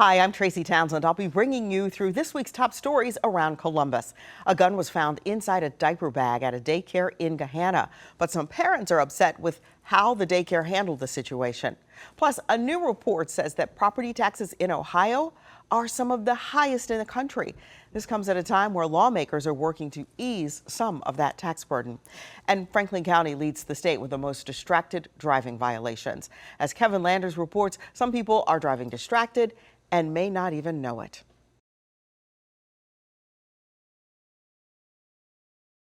Hi, I'm Tracy Townsend. I'll be bringing you through this week's top stories around Columbus. A gun was found inside a diaper bag at a daycare in Gahanna, but some parents are upset with how the daycare handled the situation. Plus, a new report says that property taxes in Ohio are some of the highest in the country. This comes at a time where lawmakers are working to ease some of that tax burden. And Franklin County leads the state with the most distracted driving violations. As Kevin Landers reports, some people are driving distracted and may not even know it.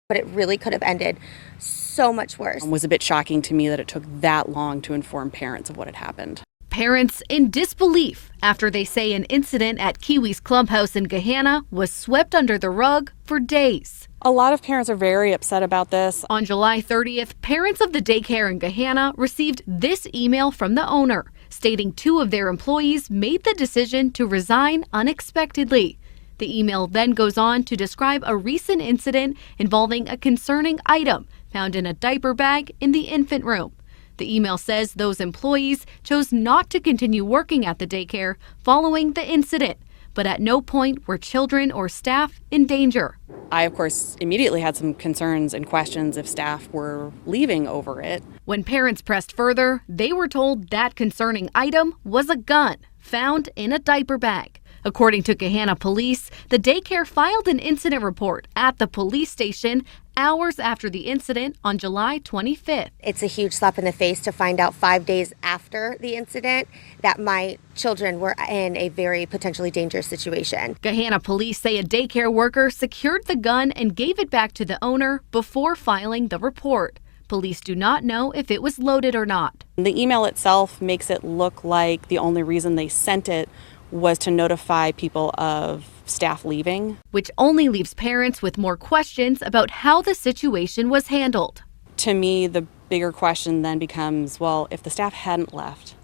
But it really could have ended so much worse. It was a bit shocking to me that it took that long to inform parents of what had happened. Parents in disbelief after they say an incident at Kiwi's Clubhouse in Gahanna was swept under the rug for days. A lot of parents are very upset about this. On July 30th, parents of the daycare in Gahanna received this email from the owner, stating 2 of their employees made the decision to resign unexpectedly. The email then goes on to describe a recent incident involving a concerning item found in a diaper bag in the infant room. The email says those employees chose not to continue working at the daycare following the incident, but at no point were children or staff in danger. I, of course, immediately had some concerns and questions if staff were leaving over it. When parents pressed further, they were told that concerning item was a gun found in a diaper bag. According to Gahanna police, the daycare filed an incident report at the police station hours after the incident on July 25th. It's a huge slap in the face to find out 5 days after the incident that my children were in a very potentially dangerous situation. Gahanna police say a daycare worker secured the gun and gave it back to the owner before filing the report. Police do not know if it was loaded or not. The email itself makes it look like the only reason they sent it was to notify people of staff leaving, which only leaves parents with more questions about how the situation was handled. To me, the bigger question then becomes, well, if the staff hadn't left,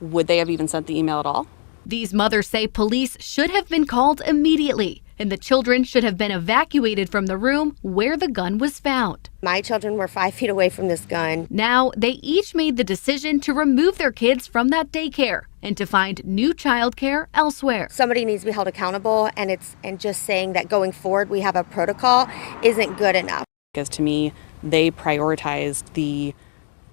would they have even sent the email at all? These mothers say police should have been called immediately, and the children should have been evacuated from the room where the gun was found. My children were 5 feet away from this gun. Now, they each made the decision to remove their kids from that daycare and to find new childcare elsewhere. Somebody needs to be held accountable, and just saying that going forward we have a protocol isn't good enough. Because to me, they prioritized the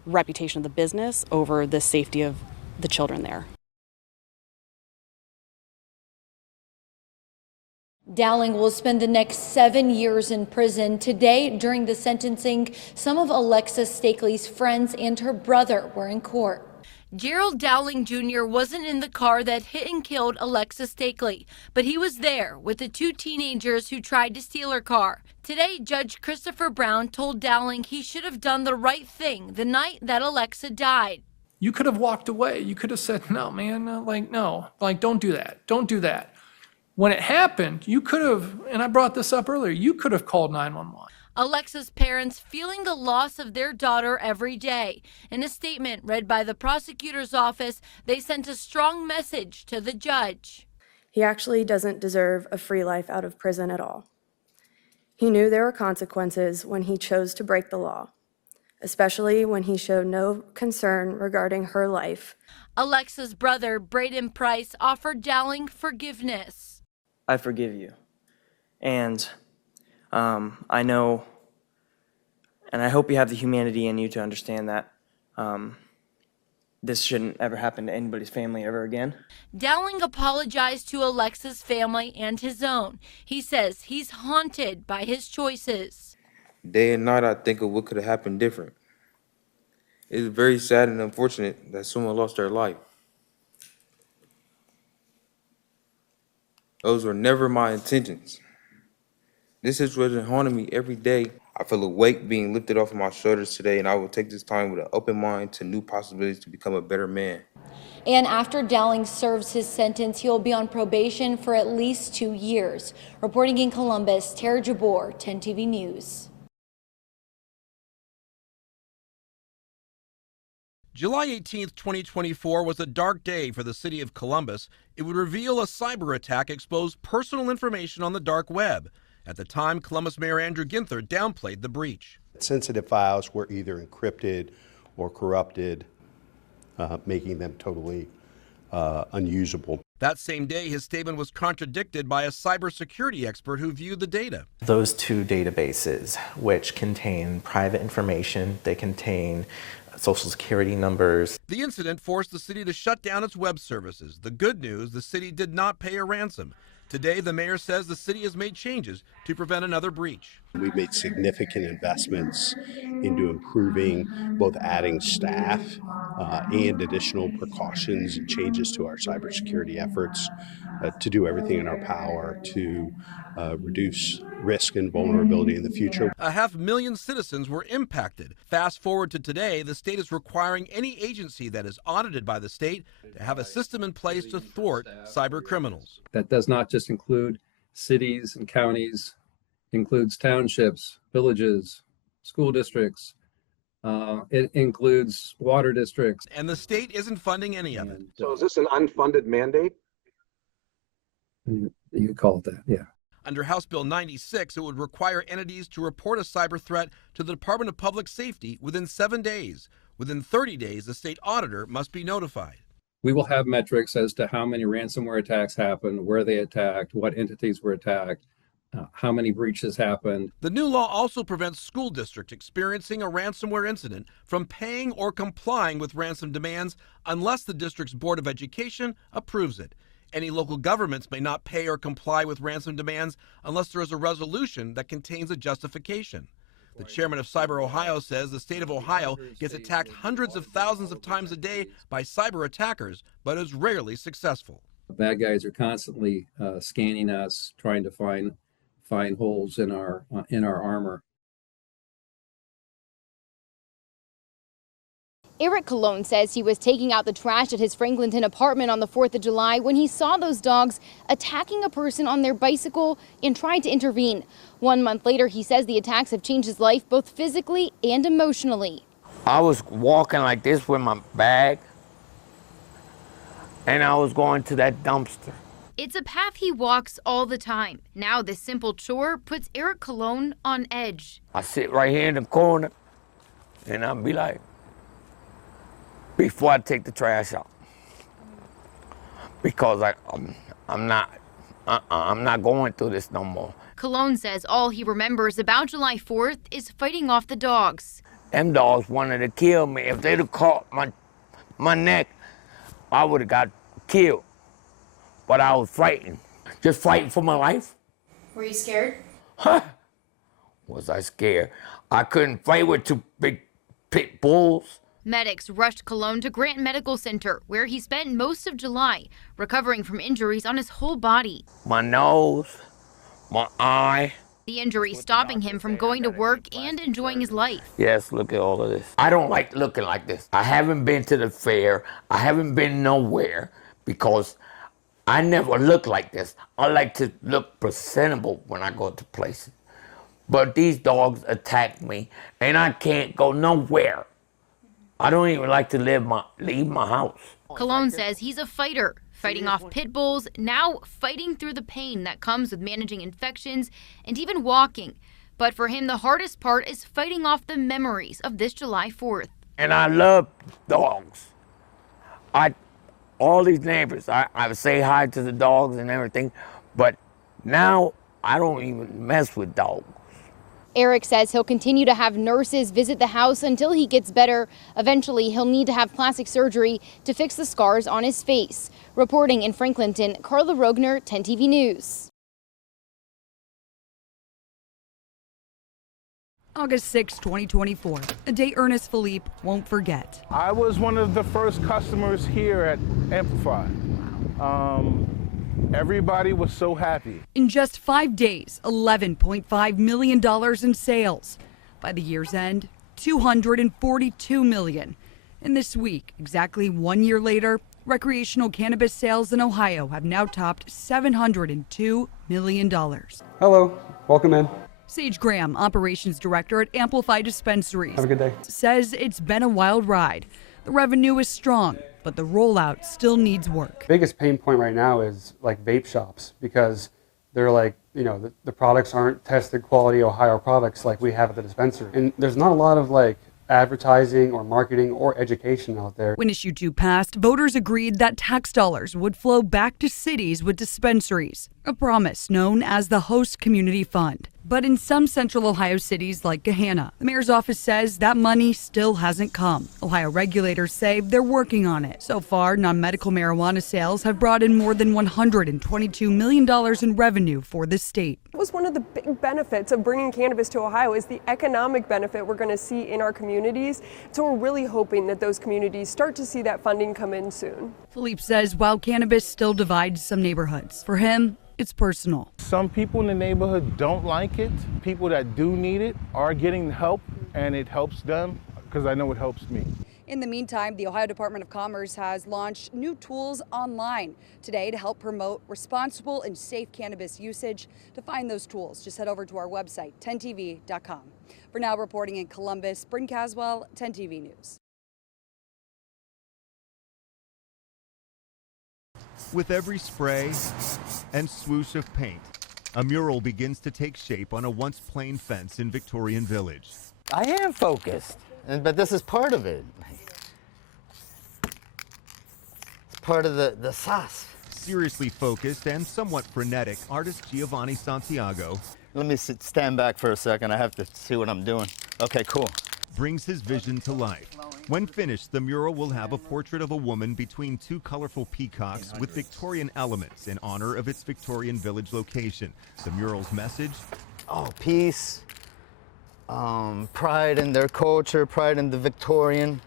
reputation of the business over the safety of the children there. Dowling will spend the next 7 years in prison. Today, during the sentencing, some of Alexis Stakely's friends and her brother were in court. Gerald Dowling Jr. wasn't in the car that hit and killed Alexis Stakely, but he was there with the 2 teenagers who tried to steal her car. Today, Judge Christopher Brown told Dowling he should have done the right thing the night that Alexa died. You could have walked away. You could have said, no, man, no, don't do that. Don't do that. When it happened, you could have, and I brought this up earlier, you could have called 911. Alexa's parents feeling the loss of their daughter every day. In a statement read by the prosecutor's office, they sent a strong message to the judge. He actually doesn't deserve a free life out of prison at all. He knew there were consequences when he chose to break the law, especially when he showed no concern regarding her life. Alexa's brother, Braden Price, offered Dowling forgiveness. I forgive you. And I know, and I hope you have the humanity in you to understand that this shouldn't ever happen to anybody's family ever again. Dowling apologized to Alexa's family and his own. He says he's haunted by his choices. Day and night I think of what could have happened different. It's very sad and unfortunate that someone lost their life. Those were never my intentions. This situation haunted me every day. I feel a weight being lifted off of my shoulders today, and I will take this time with an open mind to new possibilities to become a better man. And after Dowling serves his sentence, he will be on probation for at least 2 years. Reporting in Columbus, Tara Jabor, 10 TV News. July 18, 2024 was a dark day for the city of Columbus. It would reveal a cyber attack exposed personal information on the dark web. At the time, Columbus Mayor Andrew Ginther downplayed the breach. Sensitive files were either encrypted or corrupted, making them totally unusable. That same day, his statement was contradicted by a cybersecurity expert who viewed the data. Those two databases, which contain private information, they contain social security numbers. The incident forced the city to shut down its web services. The good news, the city did not pay a ransom. Today, the mayor says the city has made changes to prevent another breach. We've made significant investments into improving, both adding staff and additional precautions and changes to our cybersecurity efforts to do everything in our power to reduce risk and vulnerability in the future. 500,000 citizens were impacted. Fast forward to today, the state is requiring any agency that is audited by the state to have a system in place to thwart cyber criminals. That does not just include cities and counties, includes townships, villages, school districts. It includes water districts. And the state isn't funding any of it. So is this an unfunded mandate? You could call it that, yeah. Under House Bill 96, it would require entities to report a cyber threat to the Department of Public Safety within 7 days. Within 30 days, the state auditor must be notified. We will have metrics as to how many ransomware attacks happened, where they attacked, what entities were attacked, how many breaches happened. The new law also prevents school districts experiencing a ransomware incident from paying or complying with ransom demands unless the district's Board of Education approves it. Any local governments may not pay or comply with ransom demands unless there is a resolution that contains a justification. The chairman of Cyber Ohio says the state of Ohio gets attacked hundreds of thousands of times a day by cyber attackers, but is rarely successful. Bad guys are constantly scanning us, trying to find holes in our armor. Eric Colon says he was taking out the trash at his Franklinton apartment on the 4th of July when he saw those dogs attacking a person on their bicycle and tried to intervene. 1 month later, he says the attacks have changed his life both physically and emotionally. I was walking like this with my bag, and I was going to that dumpster. It's a path he walks all the time. Now this simple chore puts Eric Colon on edge. I sit right here in the corner, and I'll be like, before I take the trash out, because I'm not going through this no more. Colon says all he remembers about July 4th is fighting off the dogs. Them dogs wanted to kill me. If they'd have caught my neck, I would have got killed. But I was fighting, just fighting for my life. Were you scared? Huh? Was I scared? I couldn't fight with two big pit bulls. Medics rushed Colon to Grant Medical Center, where he spent most of July, recovering from injuries on his whole body. My nose, my eye. The injury stopping him from going to work and enjoying his life. Yes, look at all of this. I don't like looking like this. I haven't been to the fair. I haven't been nowhere because I never look like this. I like to look presentable when I go to places. But these dogs attack me, and I can't go nowhere. I don't even like to leave my house. Colon says he's a fighter, fighting off pit bulls, now fighting through the pain that comes with managing infections and even walking. But for him, the hardest part is fighting off the memories of this July 4th. And I love dogs. All these neighbors, I would say hi to the dogs and everything, but now I don't even mess with dogs. Eric says he'll continue to have nurses visit the house until he gets better. Eventually, he'll need to have plastic surgery to fix the scars on his face. Reporting in Franklinton, Carla Rogner, 10 TV News. August 6, 2024, a day Ernest Philippe won't forget. I was one of the first customers here at Amplify. Everybody was so happy. In just 5 days, $11.5 million in sales. By the year's end, $242 million. And this week, exactly 1 year later, recreational cannabis sales in Ohio have now topped $702 million. Hello, welcome in. Sage Graham, operations director at Amplify Dispensaries, Have a good day. says it's been a wild ride. The revenue is strong, but the rollout still needs work. Biggest pain point right now is like vape shops because they're like, the products aren't tested quality Ohio products like we have at the dispensary. And there's not a lot of like advertising or marketing or education out there. When Issue 2 passed, voters agreed that tax dollars would flow back to cities with dispensaries, a promise known as the Host Community Fund. But in some central Ohio cities like Gahanna, the mayor's office says that money still hasn't come. Ohio regulators say they're working on it. So far, non-medical marijuana sales have brought in more than $122 million in revenue for the state. It was one of the big benefits of bringing cannabis to Ohio is the economic benefit we're going to see in our communities. So we're really hoping that those communities start to see that funding come in soon. Philippe says while cannabis still divides some neighborhoods, for him, it's personal. Some people in the neighborhood don't like it. People that do need it are getting help, and it helps them because I know it helps me. In the meantime, the Ohio Department of Commerce has launched new tools online today to help promote responsible and safe cannabis usage. To find those tools, just head over to our website, 10tv.com. For now, reporting in Columbus, Bryn Caswell, 10TV News. With every spray and swoosh of paint, a mural begins to take shape on a once plain fence in Victorian Village. I am focused, but this is part of it. It's part of the sauce. Seriously focused and somewhat frenetic, artist Giovanni Santiago. Let me stand back for a second. I have to see what I'm doing. Okay, cool. Brings his vision to life. When finished, the mural will have a portrait of a woman between two colorful peacocks with Victorian elements in honor of its Victorian Village location. The mural's message? Oh, peace, pride in their culture, pride in the Victorian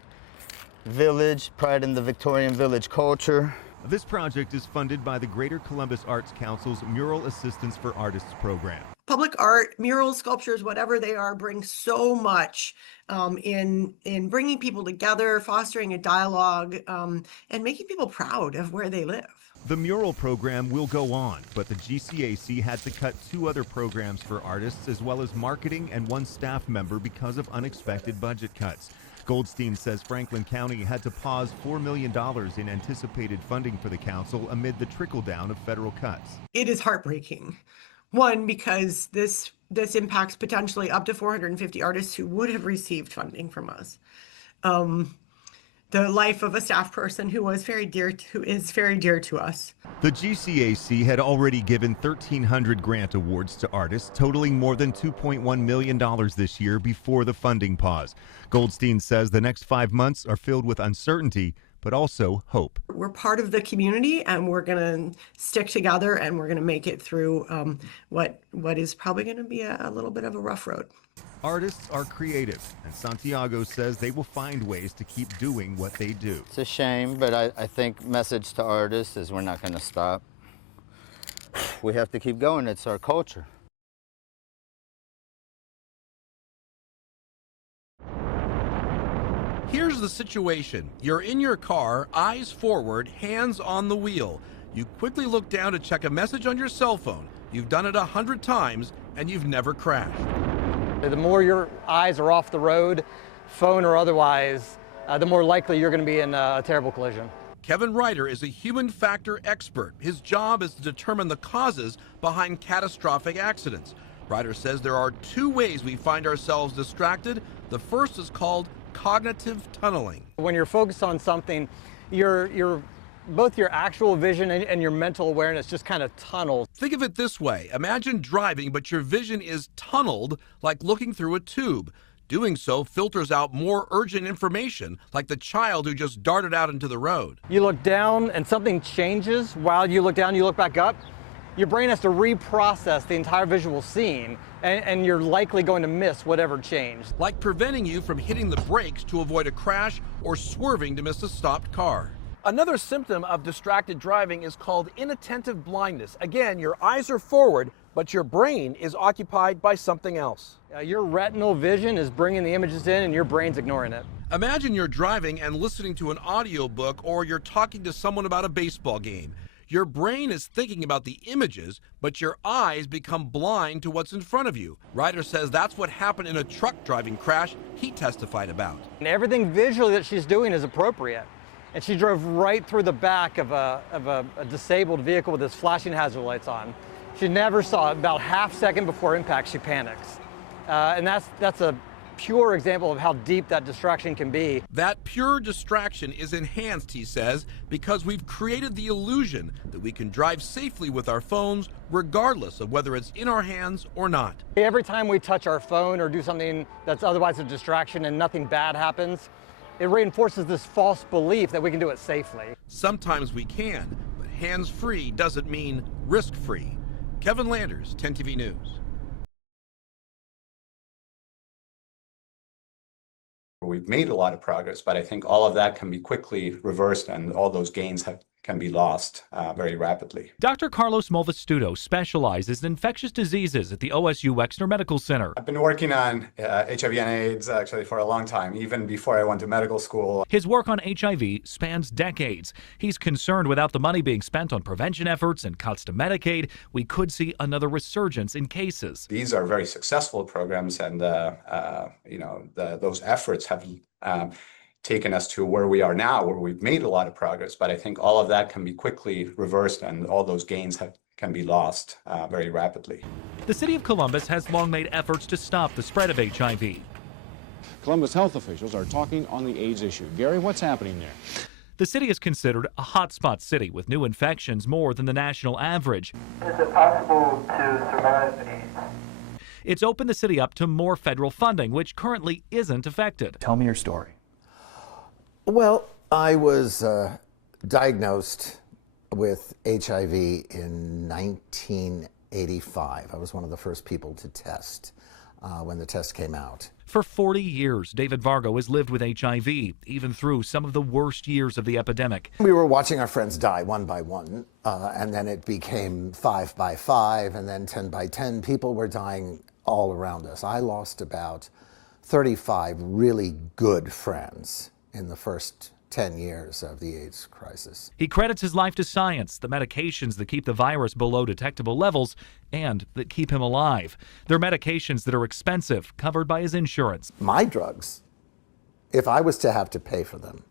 Village, pride in the Victorian Village culture. This project is funded by the Greater Columbus Arts Council's Mural Assistance for Artists program. Public art, murals, sculptures, whatever they are, bring so much in bringing people together, fostering a dialogue, and making people proud of where they live. The mural program will go on, but the GCAC had to cut 2 other programs for artists as well as marketing and 1 staff member because of unexpected budget cuts. Goldstein says Franklin County had to pause $4 million in anticipated funding for the council amid the trickle-down of federal cuts. It is heartbreaking. One, because this impacts potentially up to 450 artists who would have received funding from us. The life of a staff person who is very dear to us. The GCAC had already given 1,300 grant awards to artists, totaling more than $2.1 million this year before the funding pause. Goldstein says the next 5 months are filled with uncertainty, but also hope. We're part of the community, and we're going to stick together, and we're going to make it through what is probably going to be a little bit of a rough road. Artists are creative, and Santiago says they will find ways to keep doing what they do. It's a shame, but I think message to artists is we're not going to stop. We have to keep going. It's our culture. Here's the situation. You're in your car, eyes forward, hands on the wheel. You quickly look down to check a message on your cell phone. You've done it 100 times, and you've never crashed. The more your eyes are off the road, phone or otherwise, the more likely you're going to be in a terrible collision. Kevin Ryder is a human factor expert. His job is to determine the causes behind catastrophic accidents. Ryder says there are 2 ways we find ourselves distracted. The first is called cognitive tunneling. When you're focused on something, both your actual vision and your mental awareness just kind of tunnels. Think of it this way. Imagine driving, but your vision is tunneled like looking through a tube. Doing so filters out more urgent information, like the child who just darted out into the road. You look down and something changes. While you look down, you look back up. Your brain has to reprocess the entire visual scene, and you're likely going to miss whatever changed. Like preventing you from hitting the brakes to avoid a crash or swerving to miss a stopped car. Another symptom of distracted driving is called inattentive blindness. Again, your eyes are forward, but your brain is occupied by something else. Your retinal vision is bringing the images in and your brain's ignoring it. Imagine you're driving and listening to an audiobook, or you're talking to someone about a baseball game. Your brain is thinking about the images, but your eyes become blind to what's in front of you. Ryder says that's what happened in a truck driving crash he testified about. And everything visually that she's doing is appropriate. And she drove right through the back of a disabled vehicle with its flashing hazard lights on. She never saw it. About half second before impact, she panics. And that's a pure example of how deep that distraction can be. That pure distraction is enhanced, he says, because we've created the illusion that we can drive safely with our phones, regardless of whether it's in our hands or not. Every time we touch our phone or do something that's otherwise a distraction and nothing bad happens, it reinforces this false belief that we can do it safely. Sometimes we can, but hands-free doesn't mean risk-free. Kevin Landers, 10 TV News. We've made a lot of progress, but I think all of that can be quickly reversed and all those gains can be lost very rapidly. Dr. Carlos Malvestuto specializes in infectious diseases at the OSU Wexner Medical Center. I've been working on HIV and AIDS actually for a long time, even before I went to medical school. His work on HIV spans decades. He's concerned without the money being spent on prevention efforts and cuts to Medicaid, we could see another resurgence in cases. These are very successful programs, and those efforts have taken us to where we are now, where we've made a lot of progress, but I think all of that can be quickly reversed and all those gains can be lost very rapidly. The city of Columbus has long made efforts to stop the spread of HIV. Columbus health officials are talking on the AIDS issue. Gary, what's happening there? The city is considered a hotspot city with new infections more than the national average. Is it possible to survive AIDS? It's opened the city up to more federal funding, which currently isn't affected. Tell me your story. Well, I was diagnosed with HIV in 1985. I was one of the first people to test when the test came out. For 40 years, David Vargo has lived with HIV, even through some of the worst years of the epidemic. We were watching our friends die one by one, and then it became 5 by 5, and then 10 by 10. People were dying all around us. I lost about 35 really good friends in the first 10 years of the AIDS crisis. He credits his life to science, the medications that keep the virus below detectable levels and that keep him alive. They're medications that are expensive, covered by his insurance. My drugs, if I was to have to pay for them,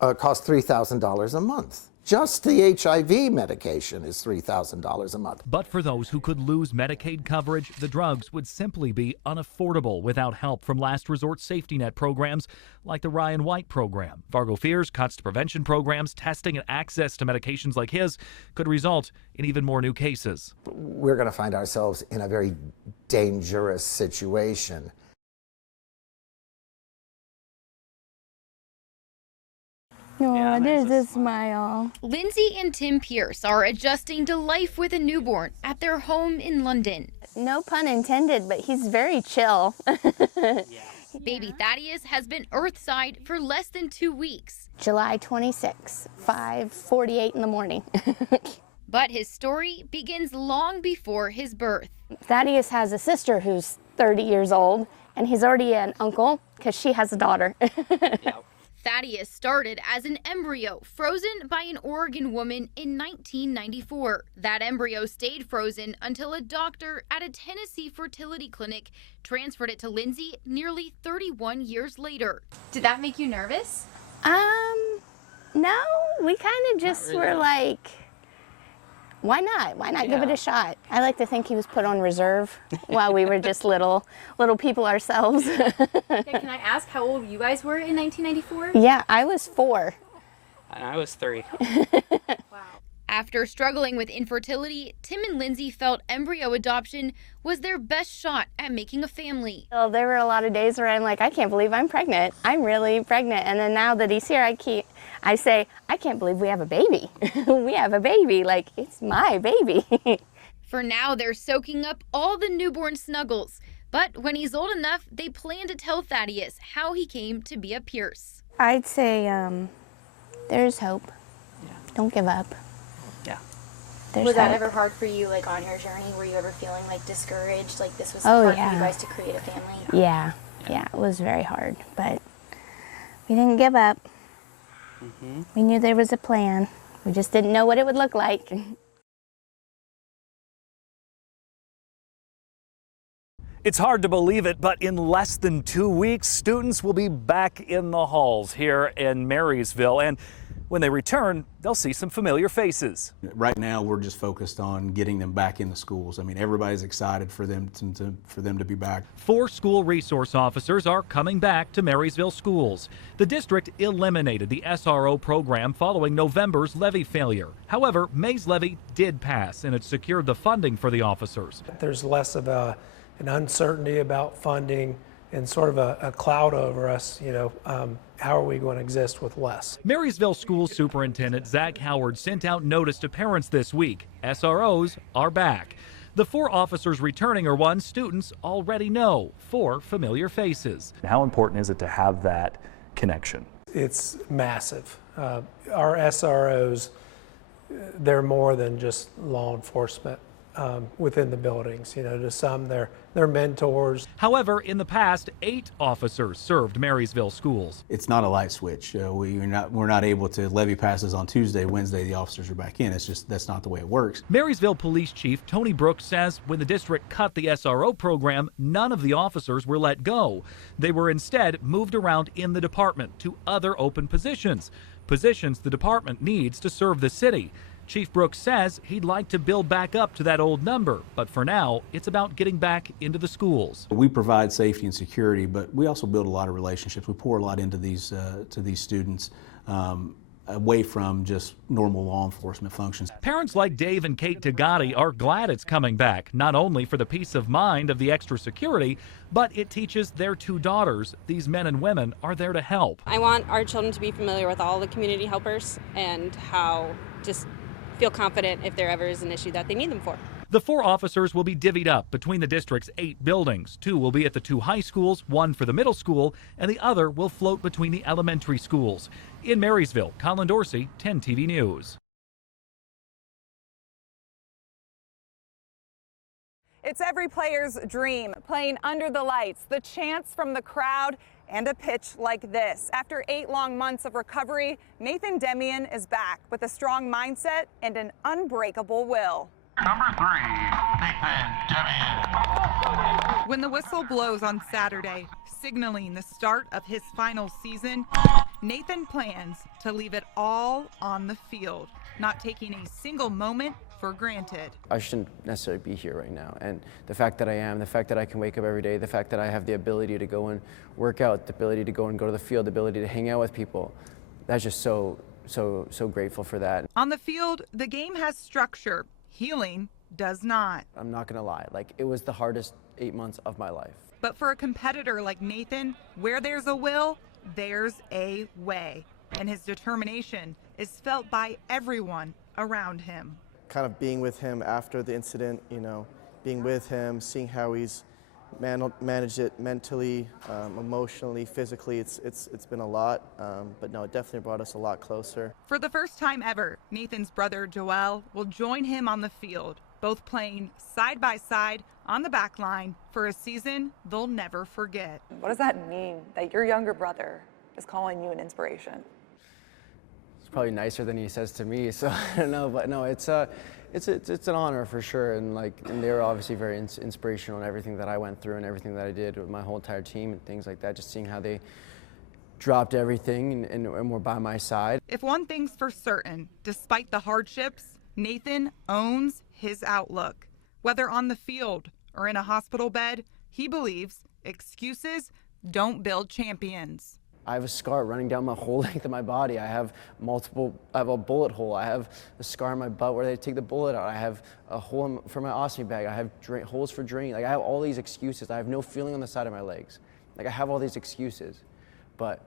cost $3,000 a month. Just the HIV medication is $3,000 a month. But for those who could lose Medicaid coverage, the drugs would simply be unaffordable without help from last resort safety net programs like the Ryan White program. Vargo fears cuts to prevention programs, testing, and access to medications like his could result in even more new cases. We're going to find ourselves in a very dangerous situation. Oh, there's a smile. Lindsay and Tim Pierce are adjusting to life with a newborn at their home in London. No pun intended, but he's very chill. Baby Thaddeus has been earthside for less than 2 weeks. July 26, 5:48 in the morning. But his story begins long before his birth. Thaddeus has a sister who's 30 years old, and he's already an uncle because she has a daughter. Thaddeus started as an embryo frozen by an Oregon woman in 1994. That embryo stayed frozen until a doctor at a Tennessee fertility clinic transferred it to Lindsay nearly 31 years later. Did that make you nervous? No, we kind of just were like, why not? Why not give it a shot? I like to think he was put on reserve while we were just little people ourselves. Can I ask how old you guys were in 1994? Yeah, I was 4. And I was 3. After struggling with infertility, Tim and Lindsay felt embryo adoption was their best shot at making a family. Well, there were a lot of days where I'm like, I can't believe I'm pregnant. I'm really pregnant. And then now that he's here, I say, I can't believe we have a baby. We have a baby. Like, it's my baby. For now, they're soaking up all the newborn snuggles. But when he's old enough, they plan to tell Thaddeus how he came to be a Pierce. I'd say there's hope. Yeah. Don't give up. Yeah. Was that ever hard for you, like, on your journey? Were you ever feeling, like, discouraged? Like, this was hard for you guys to create a family? Yeah, it was very hard. But we didn't give up. We knew there was a plan. We just didn't know what it would look like. It's hard to believe it, but in less than 2 weeks, students will be back in the halls here in Marysville. And When they return, they'll see some familiar faces. Right now, we're just focused on getting them back in the schools. I mean, everybody's excited for them to be back. 4 school resource officers are coming back to Marysville schools. The district eliminated the SRO program following November's levy failure. However, May's levy did pass, and it secured the funding for the officers. There's less of an uncertainty about funding and sort of a cloud over us, how are we going to exist with less? Marysville School Superintendent Zach Howard sent out notice to parents this week. SROs are back. The 4 officers returning are ones students already know, 4 familiar faces. How important is it to have that connection? It's massive. Our SROs, they're more than just law enforcement. Within the buildings, to some they're mentors. However, in the past, 8 officers served Marysville schools. It's not a light switch. We're not able to levy passes on Tuesday, Wednesday. The officers are back in. It's just that's not the way it works. Marysville Police Chief Tony Brooks says when the district cut the SRO program, none of the officers were let go. They were instead moved around in the department to other open positions the department needs to serve the city. Chief Brooks says he'd like to build back up to that old number, but for now, it's about getting back into the schools. We provide safety and security, but we also build a lot of relationships. We pour a lot into these students away from just normal law enforcement functions. Parents like Dave and Kate Tagati are glad it's coming back, not only for the peace of mind of the extra security, but it teaches their 2 daughters these men and women are there to help. I want our children to be familiar with all the community helpers and how just feel confident if there ever is an issue that they need them for. The 4 officers will be divvied up between the district's 8 buildings. 2 will be at the 2 high schools, 1 for the middle school, and the other will float between the elementary schools. In Marysville, Colin Dorsey, 10 TV News. It's every player's dream, playing under the lights, the chants from the crowd, and a pitch like this. After 8 long months of recovery, Nathan Demian is back with a strong mindset and an unbreakable will. Number 3, Nathan Demian. When the whistle blows on Saturday, signaling the start of his final season, Nathan plans to leave it all on the field, not taking a single moment for granted. I shouldn't necessarily be here right now, and the fact that I am, the fact that I can wake up every day, the fact that I have the ability to go and work out, the ability to go to the field, the ability to hang out with people, that's just so grateful for that. On the field, the game has structure. Healing does not. I'm not gonna lie, it was the hardest 8 months of my life. But for a competitor like Nathan, where there's a will, there's a way. And his determination is felt by everyone around him. Kind of being with him after the incident, being with him, seeing how he's managed it mentally, emotionally, physically, it's been a lot, but no, it definitely brought us a lot closer. For the first time ever, Nathan's brother Joel will join him on the field, both playing side by side on the back line for a season they'll never forget. What does that mean that your younger brother is calling you an inspiration? It's probably nicer than he says to me, so I don't know, but no, it's an honor for sure, and they were obviously very inspirational in everything that I went through and everything that I did with my whole entire team and things like that, just seeing how they dropped everything and were by my side. If one thing's for certain, despite the hardships, Nathan owns his outlook. Whether on the field or in a hospital bed, he believes excuses don't build champions. I have a scar running down my whole length of my body. I have a bullet hole. I have a scar in my butt where they take the bullet out. I have a hole for my ostomy bag. I have holes for draining. I have all these excuses. I have no feeling on the side of my legs. I have all these excuses, but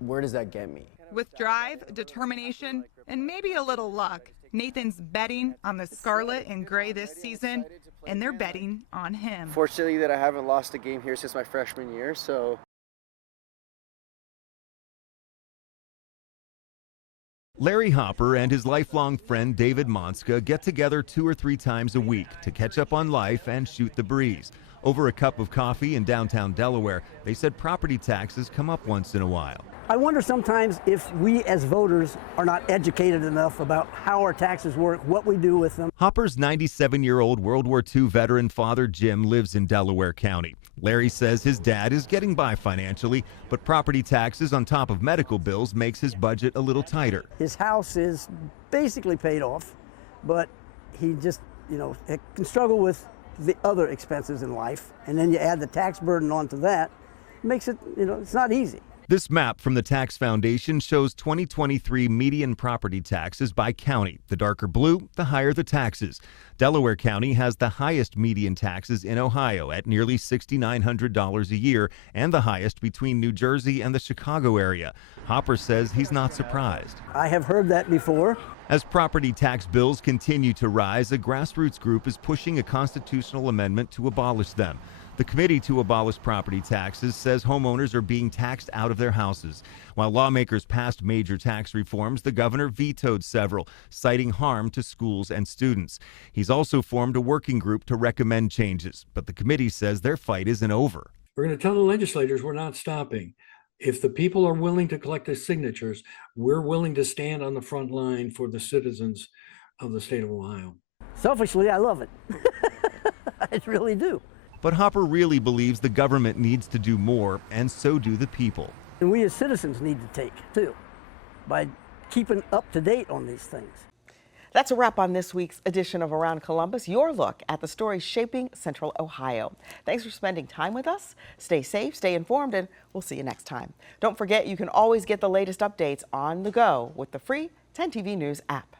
where does that get me? With drive, determination, and maybe a little luck, Nathan's betting on the Scarlet and Gray this season, and they're betting on him. Fortunately that I haven't lost a game here since my freshman year, so. Larry Hopper and his lifelong friend David Monska get together 2 or 3 times a week to catch up on life and shoot the breeze. Over a cup of coffee in downtown Delaware, they said property taxes come up once in a while. I wonder sometimes if we as voters are not educated enough about how our taxes work, what we do with them. Hopper's 97-year-old World War II veteran father Jim lives in Delaware County. Larry says his dad is getting by financially, but property taxes on top of medical bills makes his budget a little tighter. His house is basically paid off, but he just, can struggle with the other expenses in life. And then you add the tax burden onto that, makes it, it's not easy. This map from the Tax Foundation shows 2023 median property taxes by county. The darker blue, the higher the taxes. Delaware County has the highest median taxes in Ohio at nearly $6,900 a year and the highest between New Jersey and the Chicago area. Hopper says he's not surprised. I have heard that before. As property tax bills continue to rise, a grassroots group is pushing a constitutional amendment to abolish them. The Committee to Abolish Property Taxes says homeowners are being taxed out of their houses. While lawmakers passed major tax reforms, the governor vetoed several, citing harm to schools and students. He's also formed a working group to recommend changes, but the committee says their fight isn't over. We're going to tell the legislators we're not stopping. If the people are willing to collect the signatures, we're willing to stand on the front line for the citizens of the state of Ohio. Selfishly, I love it. I really do. But Hopper really believes the government needs to do more, and so do the people. And we as citizens need to take, too, by keeping up to date on these things. That's a wrap on this week's edition of Around Columbus, your look at the stories shaping Central Ohio. Thanks for spending time with us. Stay safe, stay informed, and we'll see you next time. Don't forget, you can always get the latest updates on the go with the free 10 TV News app.